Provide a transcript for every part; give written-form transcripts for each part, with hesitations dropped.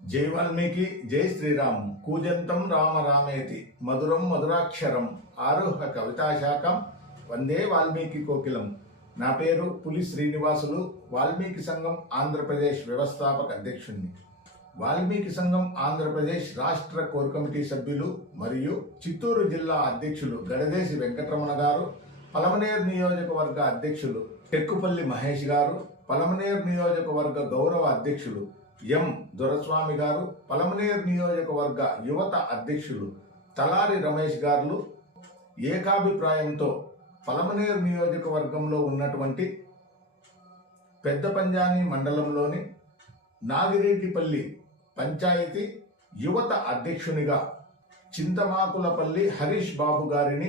జై వాల్మీకి జై శ్రీరామ్ కూజంతం రామ రామేతి మధురం మధురాక్షరం ఆరోహ కవితాశాఖం వందే వాల్మీకి కోకిలం. నా పేరు పులి శ్రీనివాసులు, వాల్మీకి సంఘం ఆంధ్రప్రదేశ్ వ్యవస్థాపక అధ్యక్షుడిని. వాల్మీకి సంఘం ఆంధ్రప్రదేశ్ రాష్ట్ర కోర్ కమిటీ సభ్యులు మరియు చిత్తూరు జిల్లా అధ్యక్షులు గడదేశి వెంకటరమణ గారు, పలమనేరు నియోజకవర్గ అధ్యక్షులు టెక్కుపల్లి మహేష్ గారు, పలమనేరు నియోజకవర్గ గౌరవ అధ్యక్షులు ఎం దొరస్వామి గారు, పలమనేరు నియోజకవర్గ యువత అధ్యక్షులు తలారి రమేష్ గారు ఏకాభిప్రాయంతో పలమనేరు నియోజకవర్గంలో ఉన్నటువంటి పెద్ద పంజాని మండలంలోని నాగిరెడ్డిపల్లి పంచాయతీ యువత అధ్యక్షునిగా చింతమాకులపల్లి హరీష్ బాబు గారిని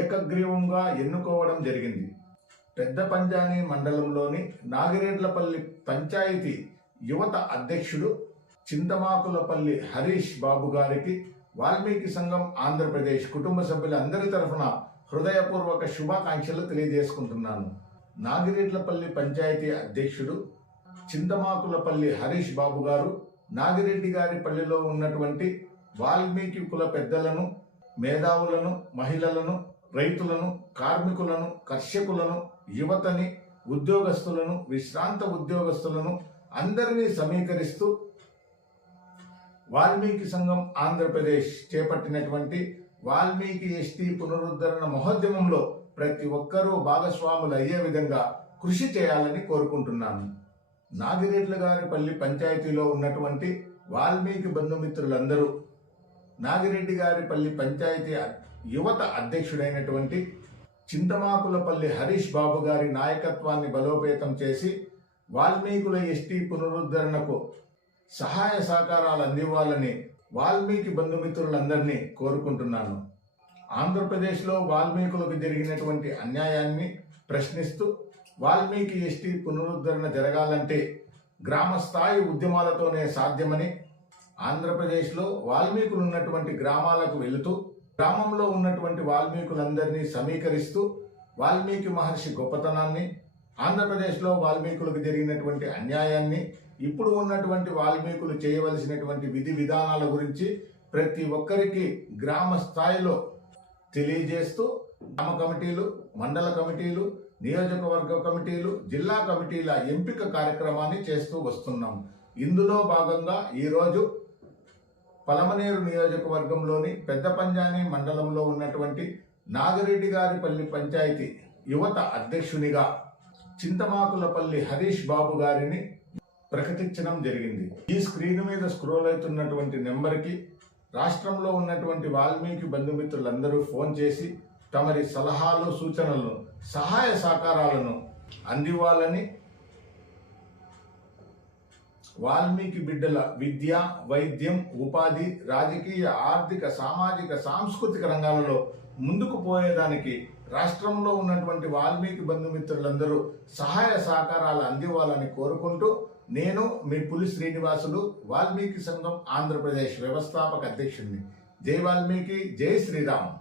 ఏకగ్రీవంగా ఎన్నుకోవడం జరిగింది. పెద్ద పంజాని మండలంలోని నాగిరెడ్లపల్లి పంచాయతీ యువత అధ్యక్షుడు చింతమాకులపల్లి హరీష్ బాబు గారికి వాల్మీకి సంఘం ఆంధ్రప్రదేశ్ కుటుంబ సభ్యులందరి తరఫున హృదయపూర్వక శుభాకాంక్షలు తెలియజేసుకుంటున్నాను. నాగిరెడ్లపల్లి పంచాయతీ అధ్యక్షుడు చింతమాకులపల్లి హరీష్ బాబు గారు నాగిరెడ్డి గారి పల్లిలో ఉన్నటువంటి వాల్మీకి కుల పెద్దలను, మేధావులను, మహిళలను, రైతులను, కార్మికులను, కర్షకులను, యువతని, ఉద్యోగస్తులను, విశ్రాంత ఉద్యోగస్తులను అందరినీ సమీకరిస్తూ వాల్మీకి సంఘం ఆంధ్రప్రదేశ్ చేపట్టినటువంటి వాల్మీకి ఎస్టీ పునరుద్ధరణ మహోద్యమంలో ప్రతి ఒక్కరూ భాగస్వాములు అయ్యే విధంగా కృషి చేయాలని కోరుకుంటున్నాను. నాగిరెడ్ల గారి పల్లి పంచాయతీలో ఉన్నటువంటి వాల్మీకి బంధుమిత్రులందరూ నాగిరెడ్డి గారి పల్లి పంచాయతీ యువత అధ్యక్షుడైనటువంటి చింతమాకులపల్లి హరీష్ బాబు గారి నాయకత్వాన్ని బలోపేతం చేసి వాల్మీకుల ఎస్టీ పునరుద్ధరణకు సహాయ సహకారాలు అందివ్వాలని వాల్మీకి బంధుమిత్రులందరినీ కోరుకుంటున్నాను. ఆంధ్రప్రదేశ్లో వాల్మీకులకు జరిగినటువంటి అన్యాయాన్ని ప్రశ్నిస్తూ వాల్మీకి ఎస్టీ పునరుద్ధరణ జరగాలంటే గ్రామ స్థాయి ఉద్యమాలతోనే సాధ్యమని, ఆంధ్రప్రదేశ్లో వాల్మీకులు ఉన్నటువంటి గ్రామాలకు వెళుతూ గ్రామంలో ఉన్నటువంటి వాల్మీకులందరినీ సమీకరిస్తూ వాల్మీకి మహర్షి గొప్పతనాన్ని, ఆంధ్రప్రదేశ్లో వాల్మీకులకు జరిగినటువంటి అన్యాయాన్ని, ఇప్పుడు ఉన్నటువంటి వాల్మీకులు చేయవలసినటువంటి విధి విధానాల గురించి ప్రతి ఒక్కరికి గ్రామ స్థాయిలో తెలియజేస్తూ గ్రామ కమిటీలు, మండల కమిటీలు, నియోజకవర్గ కమిటీలు, జిల్లా కమిటీల ఎంపిక కార్యక్రమాన్ని చేస్తూ వస్తున్నాం. ఇందులో భాగంగా ఈరోజు పలమనేరు నియోజకవర్గంలోని పెద్ద పంజాని మండలంలో ఉన్నటువంటి నాగిరెడ్డి గారి పల్లి పంచాయతీ యువత అధ్యక్షునిగా చింతమాకులపల్లి హరీష్ బాబు గారిని ప్రకటించడం జరిగింది. ఈ స్క్రీన్ మీద స్క్రోల్ అవుతున్నటువంటి నెంబర్కి రాష్ట్రంలో ఉన్నటువంటి వాల్మీకి బంధుమిత్రులందరూ ఫోన్ చేసి తమరి సలహాలు, సూచనలను, సహాయ సహకారాలను అందివ్వాలని, వాల్మీకి బిడ్డల విద్య, వైద్యం, ఉపాధి, రాజకీయ, ఆర్థిక, సామాజిక, సాంస్కృతిక రంగాలలో ముందుకు పోయేదానికి రాష్ట్రంలో ఉన్నటువంటి వాల్మీకి బంధుమిత్రులందరూ సహాయ సహకారాలు అందివ్వాలని కోరుకుంటూ నేను మీ పులి శ్రీనివాసులు, వాల్మీకి సంఘం ఆంధ్రప్రదేశ్ వ్యవస్థాపక అధ్యక్షుడిని. జై వాల్మీకి జై శ్రీరామ్.